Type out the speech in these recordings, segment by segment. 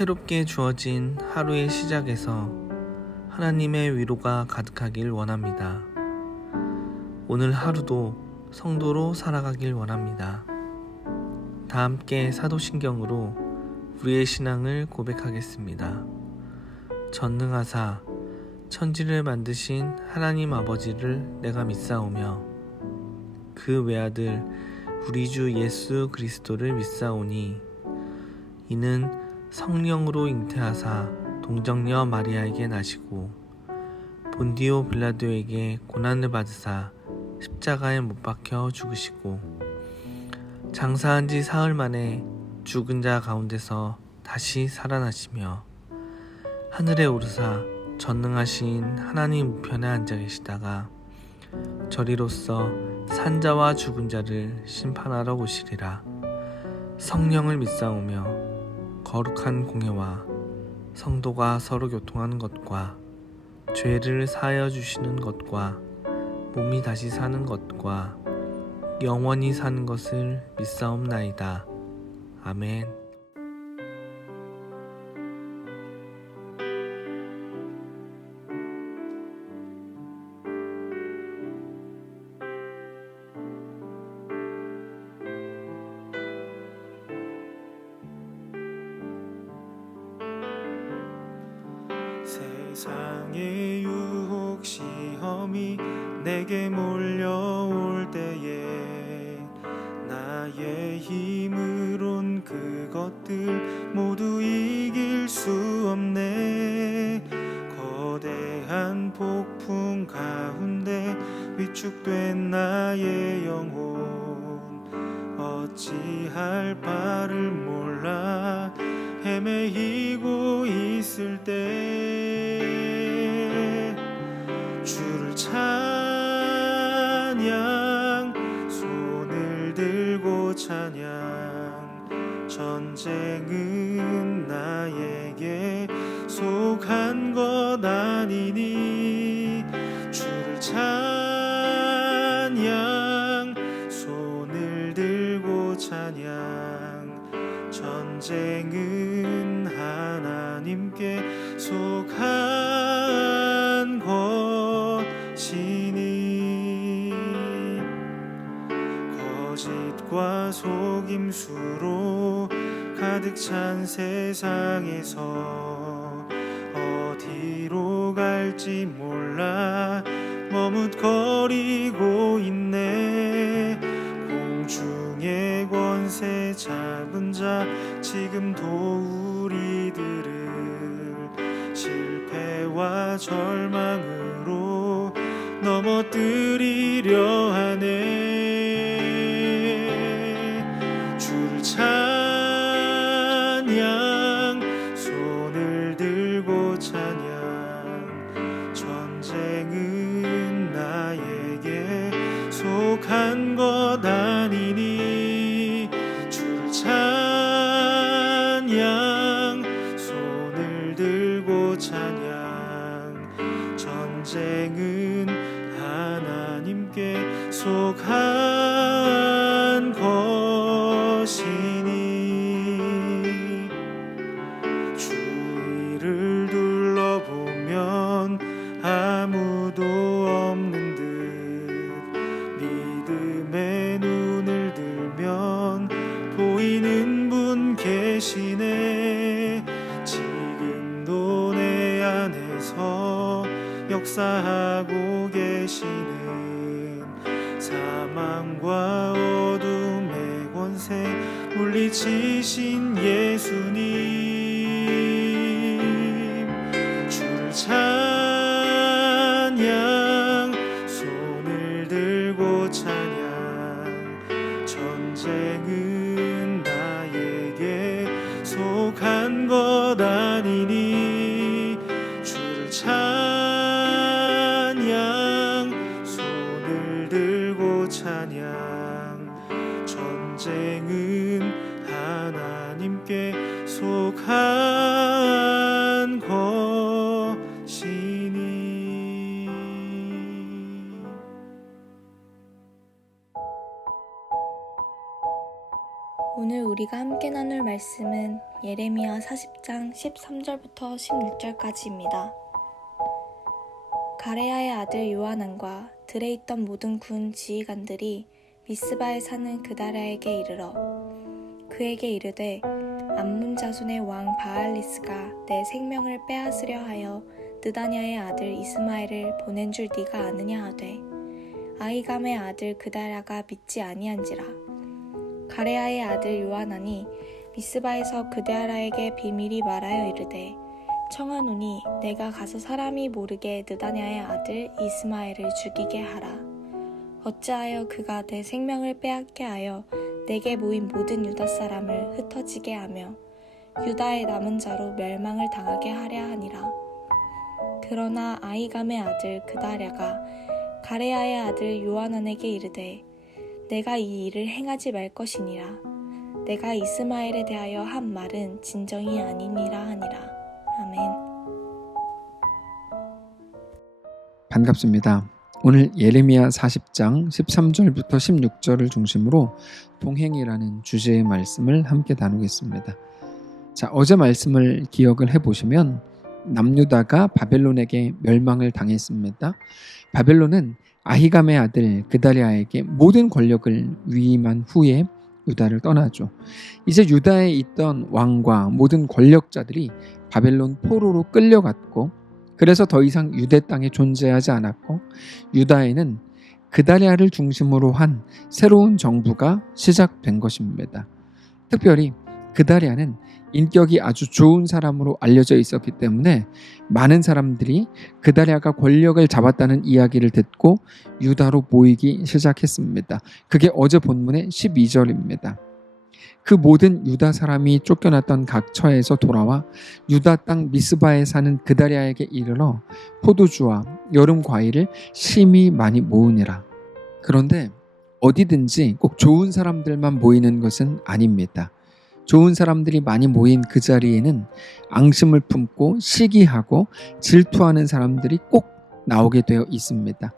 새롭게 주어진 하루의 시작에서 하나님의 위로가 가득하길 원합니다. 오늘 하루도 성도로 살아가길 원합니다. 다 함께 사도신경으로 우리의 신앙을 고백하겠습니다. 전능하사 천지를 만드신 하나님 아버지를 내가 믿사오며 그 외아들 우리 주 예수 그리스도를 믿사오니 이는 성령으로 잉태하사 동정녀 마리아에게 나시고 본디오 빌라도에게 고난을 받으사 십자가에 못 박혀 죽으시고 장사한 지 사흘 만에 죽은 자 가운데서 다시 살아나시며 하늘에 오르사 전능하신 하나님 우편에 앉아 계시다가 저리로서 산자와 죽은 자를 심판하러 오시리라. 성령을 믿사오며 거룩한 공예와 성도가 서로 교통하는 것과 죄를 사하여 주시는 것과 몸이 다시 사는 것과 영원히 사는 것을 믿사옵나이다. 아멘. 세상의 유혹 시험이 내게 몰려올 때에 나의 힘으론 그것들 모두 이길 수 없네. 거대한 폭풍 가운데 위축된 나의 영혼 어찌할 바를 몰라 헤매이고 있을 때 주를 찬양 손을 들고 찬양 전쟁은 나에게 속한 것 아니니 주를 찬양 손을 들고 찬양 전쟁은 하나님께 속한 것이니 거짓과 속임수로 가득 찬 세상에서 어디로 갈지 몰라 머뭇거리고 있네. 공중의 권세 잡은 자 지금도 우리들을 실패와 절망으로 넘어뜨리려 하네. 주를 찬양 손을 들고 찬양 전쟁은 나에게 속한 것 아니니 주를 찬양 손을 들고 찬양 전쟁은 하나님께 속한 것이니 주위를 둘러보면 아무도 없는 듯 믿음의 눈을 들면 보이는 분 계시네. 지금도 내 안에서 역사하고 계시는 사망과 어둠의 권세 물리치신 예수님 주를 찬양 손을 들고 찬양 전쟁은 나에게 속한 것 아니니 주를 찬양 손을 들고 찬양 전쟁은 하나님께 속한 것이니 우리가 함께 나눌 말씀은 예레미야 40장 13절부터 16절까지입니다. 가레야의 아들 요하난과 들에 있던 모든 군 지휘관들이 미스바에 사는 그다랴에게 이르러 그에게 이르되 암몬 자손의 왕 바알리스가 내 생명을 빼앗으려 하여 느다냐의 아들 이스마엘을 보낸 줄 네가 아느냐 하되 아히감의 아들 그다랴가 믿지 아니한지라. 가레야의 아들 요하난이 미스바에서 그다랴에게 비밀이 말하여 이르되 청하노니 내가 가서 사람이 모르게 느다냐의 아들 이스마엘을 죽이게 하라. 어찌하여 그가 내 생명을 빼앗게 하여 내게 모인 모든 유다 사람을 흩어지게 하며 유다의 남은 자로 멸망을 당하게 하려 하니라. 그러나 아히감의 아들 그다랴가 가레야의 아들 요하난에게 이르되 내가 이 일을 행하지 말 것이니라. 내가 이스마엘에 대하여 한 말은 진정이 아니니라 하니라. 아멘. 반갑습니다. 오늘 예레미야 40장 13절부터 16절을 중심으로 동행이라는 주제의 말씀을 함께 나누겠습니다. 자, 어제 말씀을 기억을 해보시면 남유다가 바벨론에게 멸망을 당했습니다. 바벨론은 아히감의 아들 그다랴에게 모든 권력을 위임한 후에 유다를 떠나죠. 이제 유다에 있던 왕과 모든 권력자들이 바벨론 포로로 끌려갔고 그래서 더 이상 유대 땅에 존재하지 않았고 유다에는 그다랴를 중심으로 한 새로운 정부가 시작된 것입니다. 특별히 그다랴는 인격이 아주 좋은 사람으로 알려져 있었기 때문에 많은 사람들이 그다랴가 권력을 잡았다는 이야기를 듣고 유다로 모이기 시작했습니다. 그게 어제 본문의 12절입니다. 그 모든 유다 사람이 쫓겨났던 각 처에서 돌아와 유다 땅 미스바에 사는 그다랴에게 이르러 포도주와 여름 과일을 심히 많이 모으니라. 그런데 어디든지 꼭 좋은 사람들만 모이는 것은 아닙니다. 좋은 사람들이 많이 모인 그 자리에는 앙심을 품고 시기하고 질투하는 사람들이 꼭 나오게 되어 있습니다.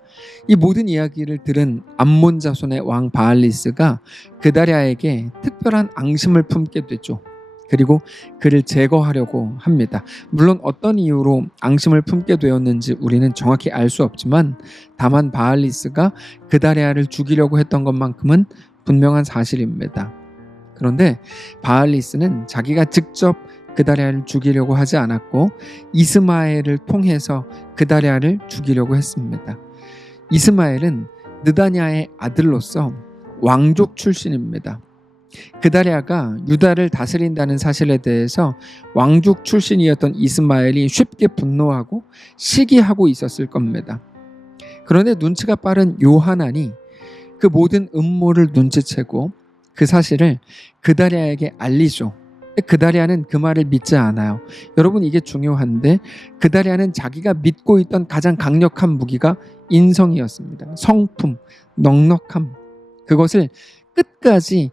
이 모든 이야기를 들은 암몬 자손의 왕 바알리스가 그다랴에게 특별한 앙심을 품게 되죠. 그리고 그를 제거하려고 합니다. 물론 어떤 이유로 앙심을 품게 되었는지 우리는 정확히 알 수 없지만 다만 바알리스가 그다랴를 죽이려고 했던 것만큼은 분명한 사실입니다. 그런데 바알리스는 자기가 직접 그다랴를 죽이려고 하지 않았고 이스마엘을 통해서 그다랴를 죽이려고 했습니다. 이스마엘은 느다냐의 아들로서 왕족 출신입니다. 그다랴가 유다를 다스린다는 사실에 대해서 왕족 출신이었던 이스마엘이 쉽게 분노하고 시기하고 있었을 겁니다. 그런데 눈치가 빠른 요하난이 그 모든 음모를 눈치채고 그 사실을 그다랴에게 알리죠. 그다랴는 그 말을 믿지 않아요. 여러분, 이게 중요한데 그다랴는 자기가 믿고 있던 가장 강력한 무기가 인성이었습니다. 성품, 넉넉함, 그것을 끝까지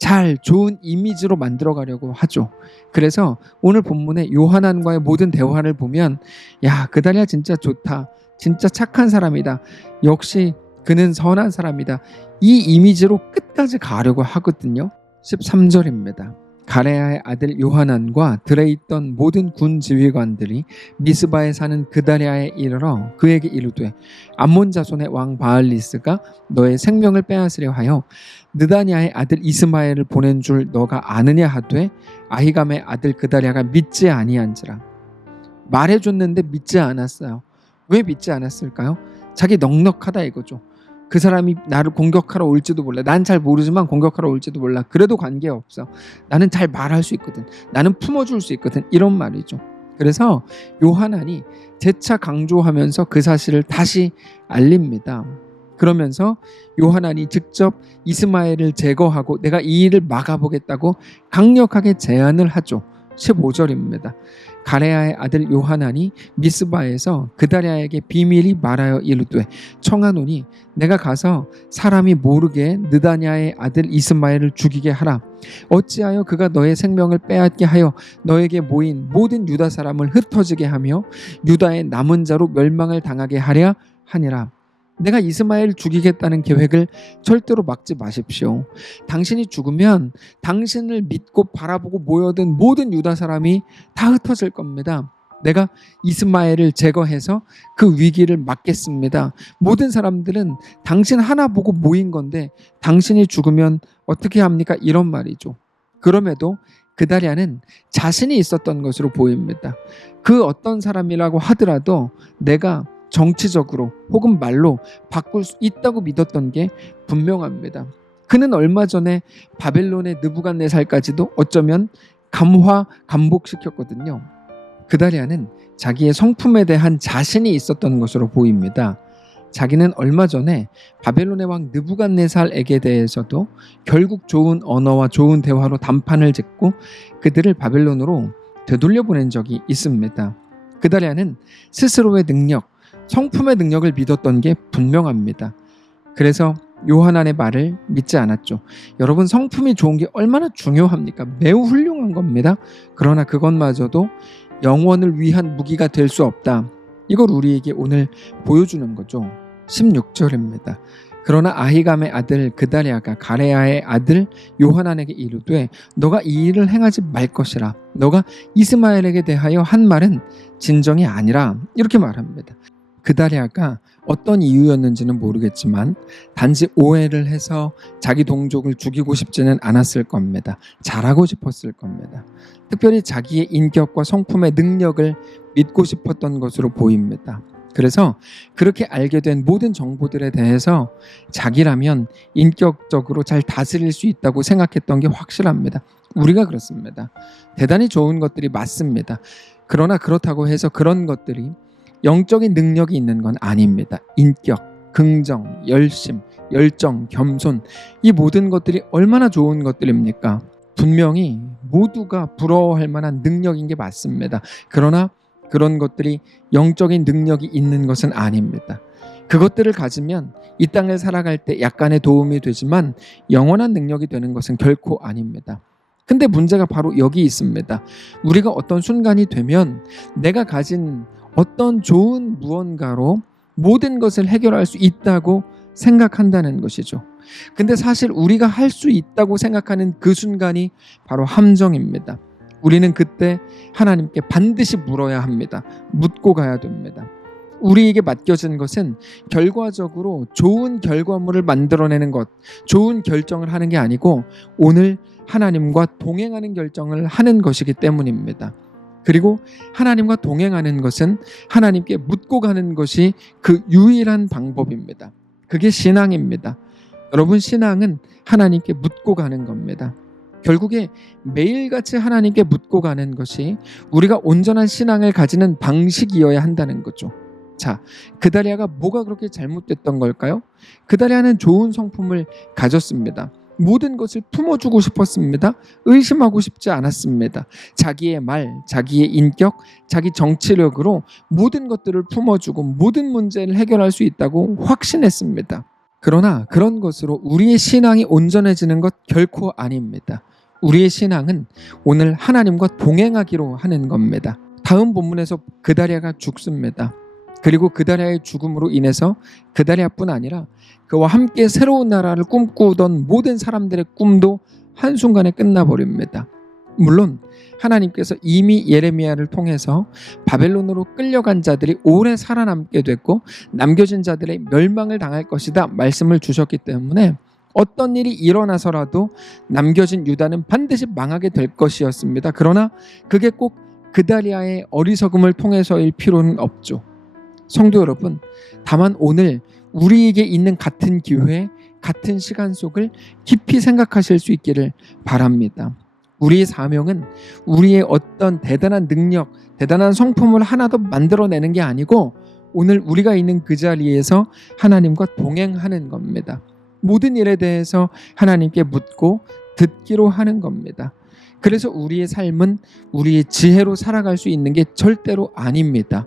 잘 좋은 이미지로 만들어 가려고 하죠. 그래서 오늘 본문의 요하난과의 모든 대화를 보면 야, 그다랴 진짜 좋다, 진짜 착한 사람이다, 역시 그는 선한 사람이다, 이 이미지로 끝까지 가려고 하거든요. 13절입니다. 가레야의 아들 요하난과 들에 있던 모든 군 지휘관들이 미스바에 사는 그다랴에 이르러 그에게 이르되 암몬 자손의 왕 바알리스가 너의 생명을 빼앗으려 하여 느다냐의 아들 이스마엘을 보낸 줄 너가 아느냐 하되 아히감의 아들 그다랴가 믿지 아니한지라. 말해줬는데 믿지 않았어요. 왜 믿지 않았을까요? 자기 넉넉하다 이거죠. 그 사람이 나를 공격하러 올지도 몰라. 난 잘 모르지만 공격하러 올지도 몰라. 그래도 관계없어. 나는 잘 말할 수 있거든. 나는 품어줄 수 있거든. 이런 말이죠. 그래서 요하난이 재차 강조하면서 그 사실을 다시 알립니다. 그러면서 요하난이 직접 이스마엘을 제거하고 내가 이 일을 막아보겠다고 강력하게 제안을 하죠. 15절입니다. 가레야의 아들 요하난이 미스바에서 그다랴에게 비밀이 말하여 이르되 청하노니 내가 가서 사람이 모르게 느다냐의 아들 이스마엘을 죽이게 하라. 어찌하여 그가 너의 생명을 빼앗게 하여 너에게 모인 모든 유다 사람을 흩어지게 하며 유다의 남은 자로 멸망을 당하게 하랴 하니라. 내가 이스마엘을 죽이겠다는 계획을 절대로 막지 마십시오. 당신이 죽으면 당신을 믿고 바라보고 모여든 모든 유다 사람이 다 흩어질 겁니다. 내가 이스마엘을 제거해서 그 위기를 막겠습니다. 모든 사람들은 당신 하나 보고 모인 건데 당신이 죽으면 어떻게 합니까? 이런 말이죠. 그럼에도 그다리아는 자신이 있었던 것으로 보입니다. 그 어떤 사람이라고 하더라도 내가 정치적으로 혹은 말로 바꿀 수 있다고 믿었던 게 분명합니다. 그는 얼마 전에 바벨론의 느부갓네살까지도 어쩌면 감복시켰거든요. 그다리아는 자기의 성품에 대한 자신이 있었던 것으로 보입니다. 자기는 얼마 전에 바벨론의 왕 느부갓네살에게 대해서도 결국 좋은 언어와 좋은 대화로 담판을 짓고 그들을 바벨론으로 되돌려 보낸 적이 있습니다. 그다리아는 스스로의 능력, 성품의 능력을 믿었던 게 분명합니다. 그래서 요하난의 말을 믿지 않았죠. 여러분, 성품이 좋은 게 얼마나 중요합니까? 매우 훌륭한 겁니다. 그러나 그것마저도 영원을 위한 무기가 될 수 없다. 이걸 우리에게 오늘 보여주는 거죠. 16절입니다. 그러나 아히감의 아들 그다리아가 가레야의 아들 요하난에게 이르되 너가 이 일을 행하지 말 것이라. 너가 이스마엘에게 대하여 한 말은 진정이 아니라. 이렇게 말합니다. 그다리아가 어떤 이유였는지는 모르겠지만 단지 오해를 해서 자기 동족을 죽이고 싶지는 않았을 겁니다. 잘하고 싶었을 겁니다. 특별히 자기의 인격과 성품의 능력을 믿고 싶었던 것으로 보입니다. 그래서 그렇게 알게 된 모든 정보들에 대해서 자기라면 인격적으로 잘 다스릴 수 있다고 생각했던 게 확실합니다. 우리가 그렇습니다. 대단히 좋은 것들이 맞습니다. 그러나 그렇다고 해서 그런 것들이 영적인 능력이 있는 건 아닙니다. 인격, 긍정, 열심, 열정, 겸손, 이 모든 것들이 얼마나 좋은 것들입니까? 분명히 모두가 부러워할 만한 능력인 게 맞습니다. 그러나 그런 것들이 영적인 능력이 있는 것은 아닙니다. 그것들을 가지면 이 땅을 살아갈 때 약간의 도움이 되지만 영원한 능력이 되는 것은 결코 아닙니다. 근데 문제가 바로 여기 있습니다. 우리가 어떤 순간이 되면 내가 가진 어떤 좋은 무언가로 모든 것을 해결할 수 있다고 생각한다는 것이죠. 근데 사실 우리가 할 수 있다고 생각하는 그 순간이 바로 함정입니다. 우리는 그때 하나님께 반드시 물어야 합니다. 묻고 가야 됩니다. 우리에게 맡겨진 것은 결과적으로 좋은 결과물을 만들어내는 것, 좋은 결정을 하는 게 아니고 오늘 하나님과 동행하는 결정을 하는 것이기 때문입니다. 그리고 하나님과 동행하는 것은 하나님께 묻고 가는 것이 그 유일한 방법입니다. 그게 신앙입니다. 여러분, 신앙은 하나님께 묻고 가는 겁니다. 결국에 매일같이 하나님께 묻고 가는 것이 우리가 온전한 신앙을 가지는 방식이어야 한다는 거죠. 자, 그다리아가 뭐가 그렇게 잘못됐던 걸까요? 그다리아는 좋은 성품을 가졌습니다. 모든 것을 품어주고 싶었습니다. 의심하고 싶지 않았습니다. 자기의 말, 자기의 인격, 자기 정치력으로 모든 것들을 품어주고 모든 문제를 해결할 수 있다고 확신했습니다. 그러나 그런 것으로 우리의 신앙이 온전해지는 것 결코 아닙니다. 우리의 신앙은 오늘 하나님과 동행하기로 하는 겁니다. 다음 본문에서 그다리아가 죽습니다. 그리고 그다리아의 죽음으로 인해서 그다리아뿐 아니라 그와 함께 새로운 나라를 꿈꾸던 모든 사람들의 꿈도 한순간에 끝나버립니다. 물론 하나님께서 이미 예레미야를 통해서 바벨론으로 끌려간 자들이 오래 살아남게 됐고 남겨진 자들의 멸망을 당할 것이다 말씀을 주셨기 때문에 어떤 일이 일어나서라도 남겨진 유다는 반드시 망하게 될 것이었습니다. 그러나 그게 꼭 그다리아의 어리석음을 통해서일 필요는 없죠. 성도 여러분, 다만 오늘 우리에게 있는 같은 기회, 같은 시간 속을 깊이 생각하실 수 있기를 바랍니다. 우리의 사명은 우리의 어떤 대단한 능력, 대단한 성품을 하나 더 만들어내는 게 아니고 오늘 우리가 있는 그 자리에서 하나님과 동행하는 겁니다. 모든 일에 대해서 하나님께 묻고 듣기로 하는 겁니다. 그래서 우리의 삶은 우리의 지혜로 살아갈 수 있는 게 절대로 아닙니다.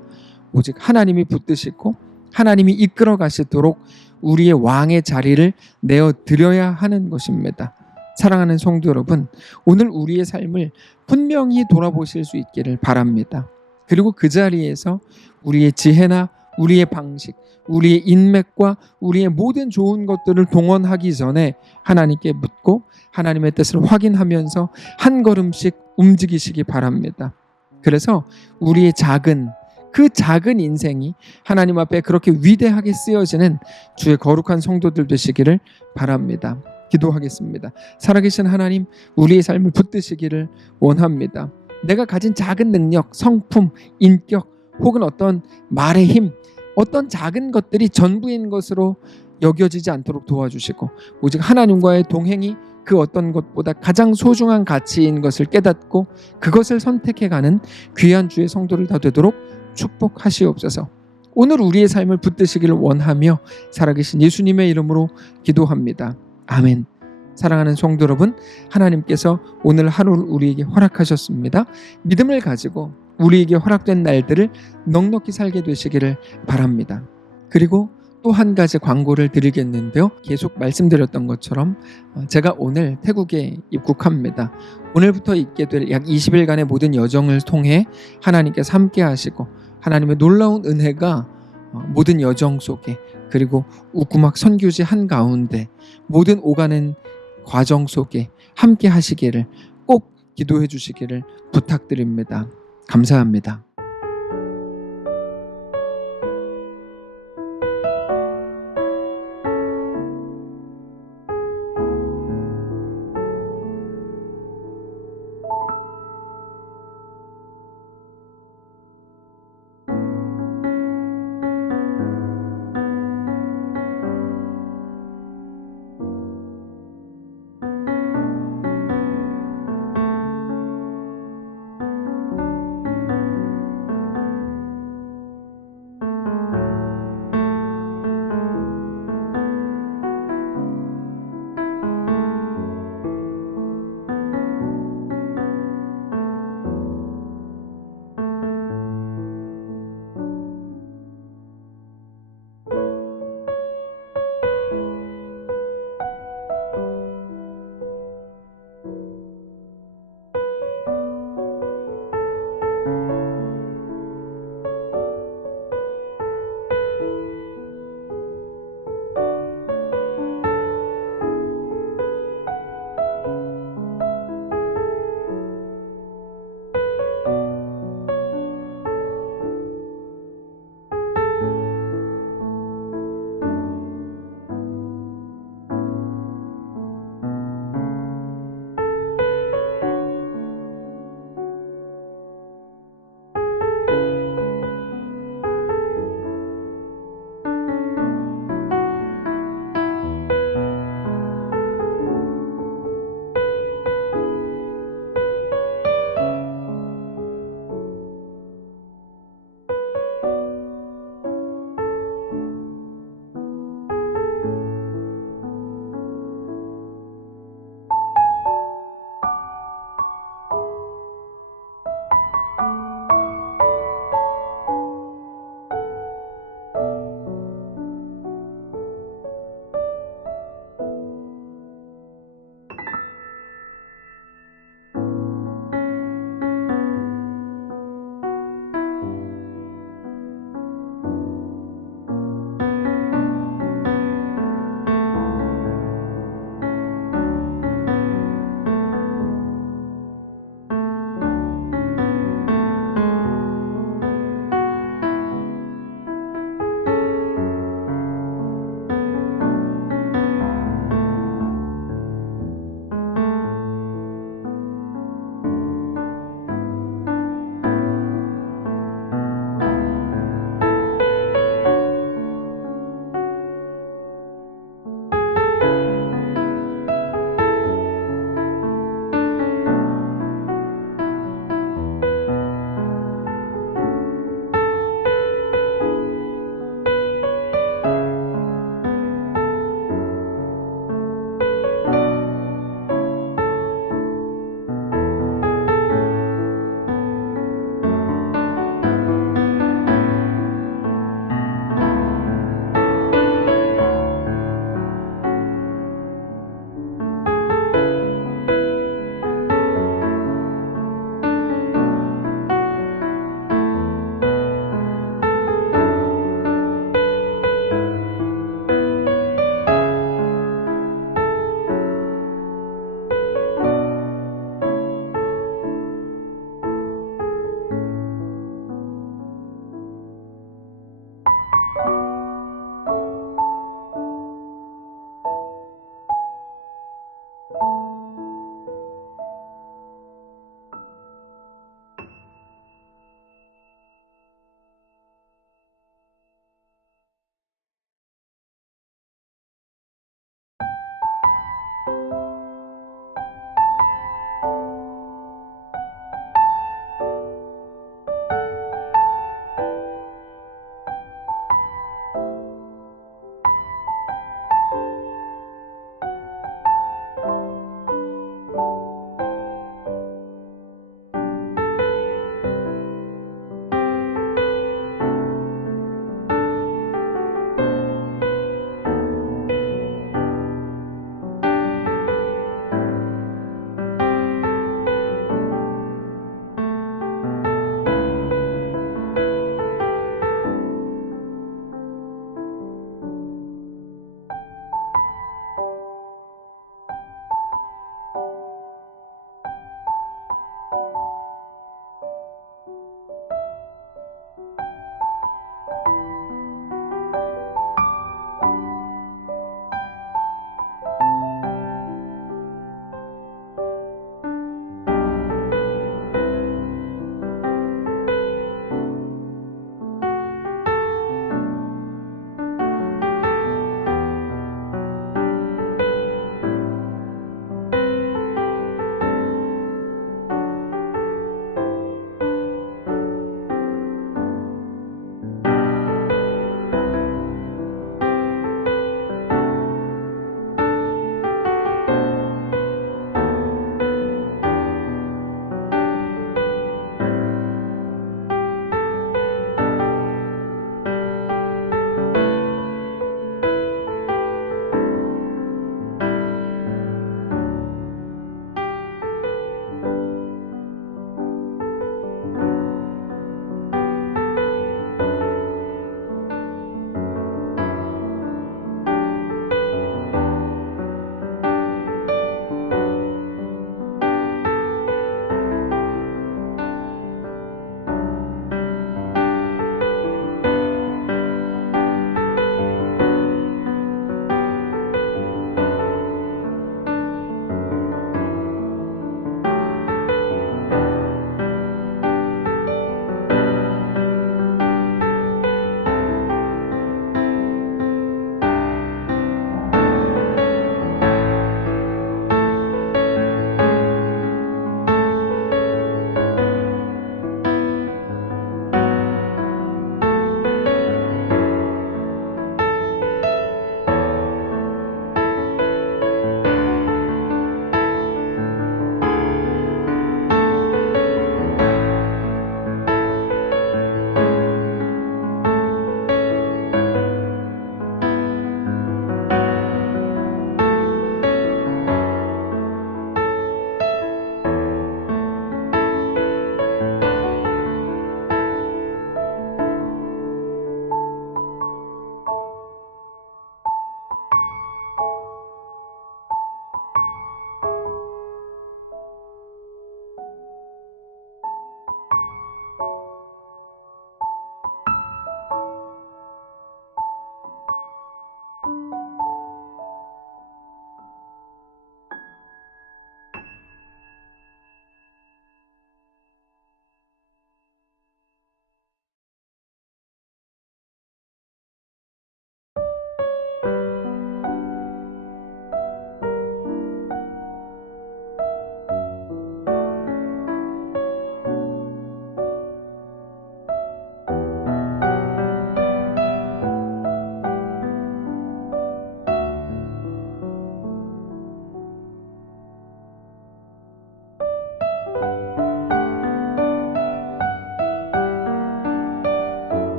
오직 하나님이 붙드시고 하나님이 이끌어 가시도록 우리의 왕의 자리를 내어드려야 하는 것입니다. 사랑하는 성도 여러분, 오늘 우리의 삶을 분명히 돌아보실 수 있기를 바랍니다. 그리고 그 자리에서 우리의 지혜나 우리의 방식, 우리의 인맥과 우리의 모든 좋은 것들을 동원하기 전에 하나님께 묻고 하나님의 뜻을 확인하면서 한 걸음씩 움직이시기 바랍니다. 그래서 우리의 그 작은 인생이 하나님 앞에 그렇게 위대하게 쓰여지는 주의 거룩한 성도들 되시기를 바랍니다. 기도하겠습니다. 살아계신 하나님, 우리의 삶을 붙드시기를 원합니다. 내가 가진 작은 능력, 성품, 인격 혹은 어떤 말의 힘, 어떤 작은 것들이 전부인 것으로 여겨지지 않도록 도와주시고 오직 하나님과의 동행이 그 어떤 것보다 가장 소중한 가치인 것을 깨닫고 그것을 선택해가는 귀한 주의 성도를 다 되도록 축복하시옵소서. 오늘 우리의 삶을 붙드시기를 원하며 살아계신 예수님의 이름으로 기도합니다. 아멘. 사랑하는 성도 여러분, 하나님께서 오늘 하루를 우리에게 허락하셨습니다. 믿음을 가지고 우리에게 허락된 날들을 넉넉히 살게 되시기를 바랍니다. 그리고 또 한 가지 광고를 드리겠는데요. 계속 말씀드렸던 것처럼 제가 오늘 태국에 입국합니다. 오늘부터 있게 될 약 20일간의 모든 여정을 통해 하나님께서 함께 하시고 하나님의 놀라운 은혜가 모든 여정 속에 그리고 우구막 선교지 한가운데 모든 오가는 과정 속에 함께 하시기를 꼭 기도해 주시기를 부탁드립니다. 감사합니다.